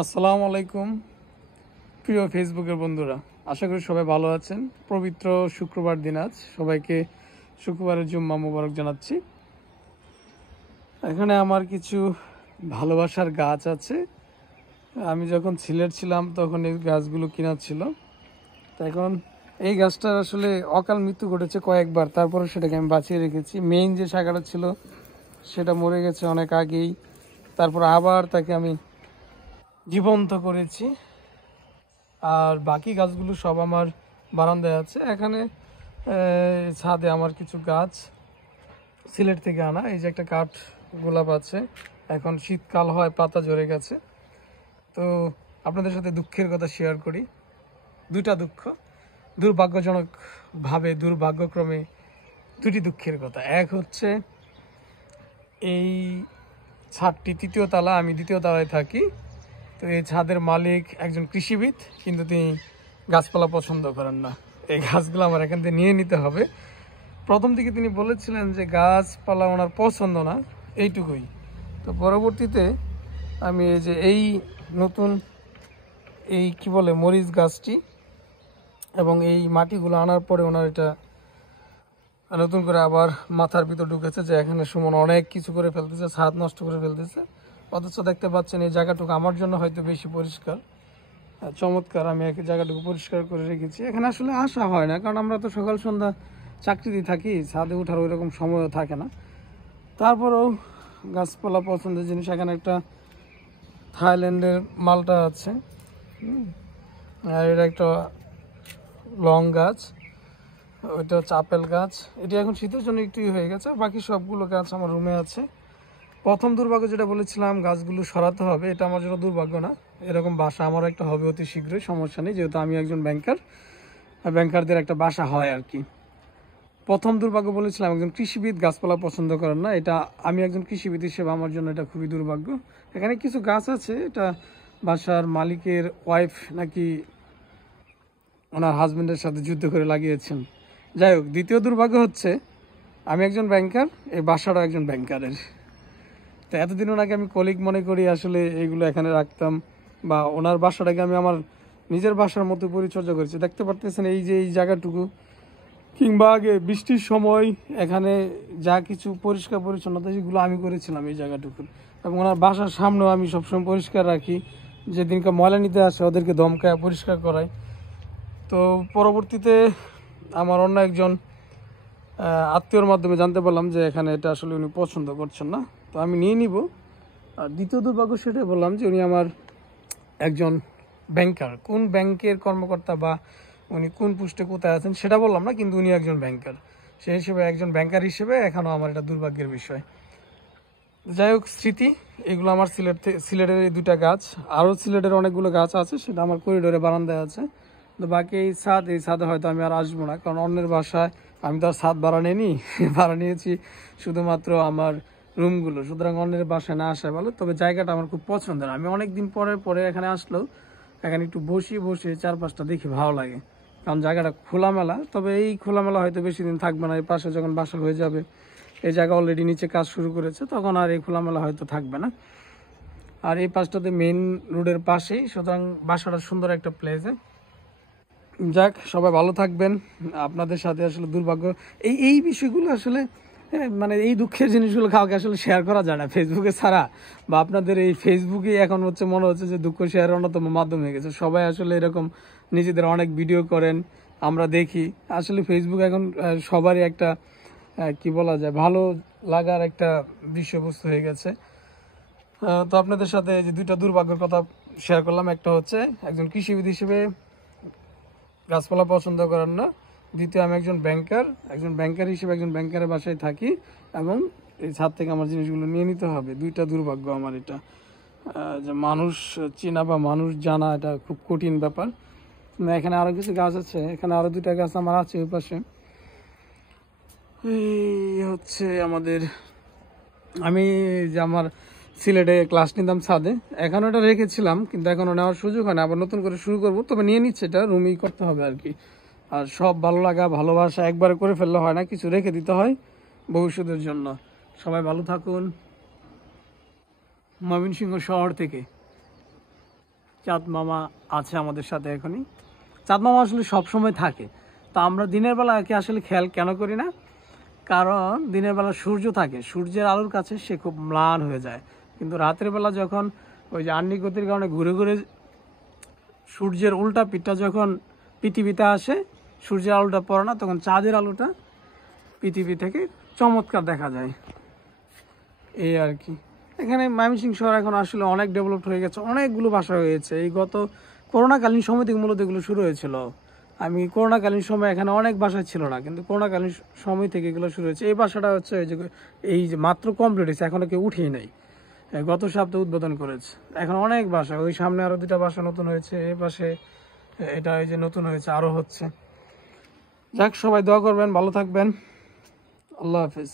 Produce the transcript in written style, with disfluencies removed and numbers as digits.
আসসালামু আলাইকুম প্রিয় ফেসবুকের বন্ধুরা, আশা করি সবাই ভালো আছেন। পবিত্র শুক্রবার দিন আজ, সবাইকে শুক্রবারের জুম্মা মোবারক জানাচ্ছি। এখানে আমার কিছু ভালোবাসার গাছ আছে। আমি যখন সিলেট ছিলাম তখন এই গাছগুলো কিনা ছিল। তো এখন এই গাছটার আসলে অকাল মৃত্যু ঘটেছে কয়েকবার, তারপরে সেটাকে আমি বাঁচিয়ে রেখেছি। মেইন যে শাখাটা ছিল সেটা মরে গেছে অনেক আগেই, তারপর আবার তাকে আমি জীবন্ত করেছি। আর বাকি গাছগুলো সব আমার বারান্দায় আছে। এখানে ছাদে আমার কিছু গাছ সিলেট থেকে আনা, এই যে একটা কাঠ গোলাপ আছে, এখন শীতকাল হয়, পাতা ঝরে গেছে। তো আপনাদের সাথে দুঃখের কথা শেয়ার করি, দুইটা দুঃখ, দুর্ভাগ্যক্রমে দুটি দুঃখের কথা। এক হচ্ছে এই ছাদটি তৃতীয় তলা, আমি দ্বিতীয় তলায় থাকি। তো এই ছাদের মালিক একজন কৃষিবিদ, কিন্তু তিনি গাছপালা পছন্দ করেন না। এই গাছগুলো আমার এখান থেকে নিয়ে নিতে হবে। প্রথম দিকে তিনি বলেছিলেন যে গাছপালা ওনার পছন্দ না, এইটুকুই। তো পরবর্তীতে আমি এই যে এই নতুন এই কি বলে মরিচ গাছটি এবং এই মাটিগুলো আনার পরে ওনার এটা নতুন করে আবার মাথার ভিতর ঢুকেছে যে এখানে সুমন অনেক কিছু করে ফেলতেছে, ছাদ নষ্ট করে ফেলতেছে। অথচ দেখতে পাচ্ছেন এই জায়গাটুকু আমার জন্য হয়তো বেশি পরিষ্কার, চমৎকার। আমি এক জায়গাটুকু পরিষ্কার করে রেখেছি। এখানে আসলে আসা হয় না, কারণ আমরা তো সকাল সন্ধ্যা চাকরিতে থাকি, ছাদে ওঠার ওই রকম সময়ও থাকে না। তারপরেও গাছপালা পছন্দের জিনিস। এখানে একটা থাইল্যান্ডের মালটা আছে, আর এটা একটা লং গাছ, ওইটা হচ্ছে আপেল গাছ। এটি এখন শীতের জন্য একটু হয়ে গেছে, বাকি সবগুলো গাছ আমার রুমে আছে। প্রথম দুর্ভাগ্য যেটা বলেছিলাম গাছগুলো সরাতে হবে, এটা আমার জন্য দুর্ভাগ্য না। এরকম বাসা আমার একটা হবে অতি শীঘ্রই, সমস্যা নেই, যেহেতু আমি একজন ব্যাংকার, ব্যাংকারদের একটা বাসা হয় আর কি। প্রথম দুর্ভাগ্য বলেছিলাম একজন কৃষিবিদ গাছপালা পছন্দ করেন না, এটা আমি একজন কৃষিবিদ হিসেবে আমার জন্য এটা খুবই দুর্ভাগ্য। এখানে কিছু গাছ আছে, এটা বাসার মালিকের ওয়াইফ নাকি ওনার হাজবেন্ডের সাথে যুদ্ধ করে লাগিয়েছেন। যাই হোক, দ্বিতীয় দুর্ভাগ্য হচ্ছে আমি একজন ব্যাংকার, এই বাসাটাও একজন ব্যাংকারের। তো এতদিন ওনাকে আমি কলিগ মনে করি আসলে এইগুলো এখানে রাখতাম, বা ওনার বাসাটাকে আমি আমার নিজের বাসার মতো পরিচর্যা করেছি। দেখতে পারতেছেন এই যে এই জায়গাটুকু, কিংবা আগে বৃষ্টির সময় এখানে যা কিছু পরিষ্কার পরিচ্ছন্নতা সেগুলো আমি করেছিলাম এই জায়গাটুকু। এবং ওনার বাসার সামনেও আমি সবসময় পরিষ্কার রাখি, যেদিনকে ময়লা নিতে আসে ওদেরকে দমকায় পরিষ্কার করাই। তো পরবর্তীতে আমার অন্য একজন আত্মীয়র মাধ্যমে জানতে পারলাম যে এখানে এটা আসলে উনি পছন্দ করছেন না, তো আমি নিয়ে নিব। আর দ্বিতীয় দুর্ভাগ্য সেটাই বললাম যে উনি আমার একজন ব্যাংকার, কোন ব্যাংকের কর্মকর্তা বা উনি কোন পোস্টে কোথায় আছেন সেটা বললাম না, কিন্তু উনি একজন ব্যাংকার। সেই হিসেবে একজন ব্যাংকার হিসেবে এখনও আমার এটা দুর্ভাগ্যের বিষয়। যাই হোক, স্মৃতি এগুলো আমার সিলেটের এই দুটা গাছ, আরও সিলেটের অনেকগুলো গাছ আছে, সেটা আমার করিডোরে বারান্দায় আছে। তো বাকি এই ছাদে হয়তো আমি আর আসবো না, কারণ অন্যের বাসায় আমি তো আর ছাদ ভাড়া নিইনি, ভাড়া নিয়েছি শুধুমাত্র আমার রুমগুলো, সুতরাং অন্যের বাসায় না আসা ভালো। তবে জায়গাটা আমার খুব পছন্দের, আমি অনেক দিন পরে এখানে আসলেও এখানে একটু বসে চারপাশটা দেখি ভালো লাগে, কারণ জায়গাটা খোলামেলা। তবে এই খোলামেলা হয়তো বেশি দিন থাকবে না, এই পাশে যখন বাসা হয়ে যাবে, এই জায়গা অলরেডি নিচে কাজ শুরু করেছে, তখন আর এই খোলামেলা হয়তো থাকবে না। আর এই পাশটাতে মেইন রোডের পাশেই, সুতরাং বাসাটা সুন্দর একটা প্লেসে। যাক, সবাই ভালো থাকবেন। আপনাদের সাথে আসলে দুর্ভাগ্য এই বিষয়গুলো আসলে মানে এই দুঃখের জিনিসগুলো কাউকে আসলে শেয়ার করা যায় না ফেসবুকে ছাড়া, বা আপনাদের এই ফেসবুকে এখন হচ্ছে মনে হচ্ছে যে দুঃখ শেয়ারের অন্যতম মাধ্যম হয়ে গেছে। সবাই আসলে এরকম নিজেদের অনেক ভিডিও করেন, আমরা দেখি। আসলে ফেসবুক এখন সবারই একটা কি বলা যায়, ভালো লাগার একটা বিষয়বস্তু হয়ে গেছে। তো আপনাদের সাথে যে দুইটা দুর্ভাগ্যের কথা শেয়ার করলাম, একটা হচ্ছে একজন কৃষিবিদ হিসেবে গাছপালা পছন্দ করেন না, দ্বিতীয় আমি একজন ব্যাংকার হিসেবে একজন ব্যাংকারের বাসায় থাকি, এবং এই ছাদ থেকে আমার জিনিসগুলো নিয়ে নিতে হবে। দুইটা দুর্ভাগ্য আমার এটা। যে মানুষ চেনা বা মানুষ জানা এটা খুব কঠিন ব্যাপার। এখানে আরও কিছু গাছ আছে, এখানে আরও দুইটা গাছ আমার আছে ওই পাশে। এই হচ্ছে আমাদের, আমি যে আমার সিলেটে ক্লাস নিতাম ছাদে, এখনও এটা রেখেছিলাম, কিন্তু এখনও নেওয়ার সুযোগ হয় না, আবার নতুন করে শুরু করব। তবে নিয়ে নিচ্ছে, এটা রুমই করতে হবে আর কি। আর সব ভালো লাগা ভালোবাসা একবারে করে ফেললে হয় না, কিছু রেখে দিতে হয় ভবিষ্যতের জন্য। সবাই ভালো থাকুন। ময়মনসিংহ শহর থেকে। চাঁদ মামা আছে আমাদের সাথে এখনই। চাঁদ মামা আসলে সবসময় থাকে, তো আমরা দিনের বেলা একে আসলে খেয়াল কেন করি না, কারণ দিনের বেলা সূর্য থাকে, সূর্যের আলোর কাছে সে খুব ম্লান হয়ে যায়। কিন্তু রাতের বেলা যখন ওই যে আহ্নিক গতির কারণে ঘুরে ঘুরে সূর্যের উল্টা পিঠটা যখন পৃথিবীতে আসে, সূর্যের আলোটা পড়ে না, তখন চাঁদের আলোটা পৃথিবী থেকে চমৎকার দেখা যায়। এই আর কি। এখানে ময়মনসিংহ শহর এখন আসলে অনেক ডেভেলপড হয়ে গেছে, অনেকগুলো বাসা হয়েছে। এই গত করোনাকালীন সময় থেকে মূলত এগুলো শুরু হয়েছিল। আমি করোনাকালীন সময় এখানে অনেক বাসা ছিল না, কিন্তু করোনাকালীন সময় থেকে এগুলো শুরু হয়েছে। এই বাসাটা হচ্ছে এই যে মাত্র কমপ্লিট হয়েছে, এখনো কেউ উঠিয়ে নাই, গত সপ্তাহে উদ্বোধন করেছে। এখন অনেক বাসা, ওই সামনে আরো 2টা বাসা নতুন হয়েছে, এই পাশে এটা এই যে নতুন হয়েছে, আরো হচ্ছে। যাক, সবাই দোয়া করবেন, ভালো থাকবেন, আল্লাহ হাফিজ।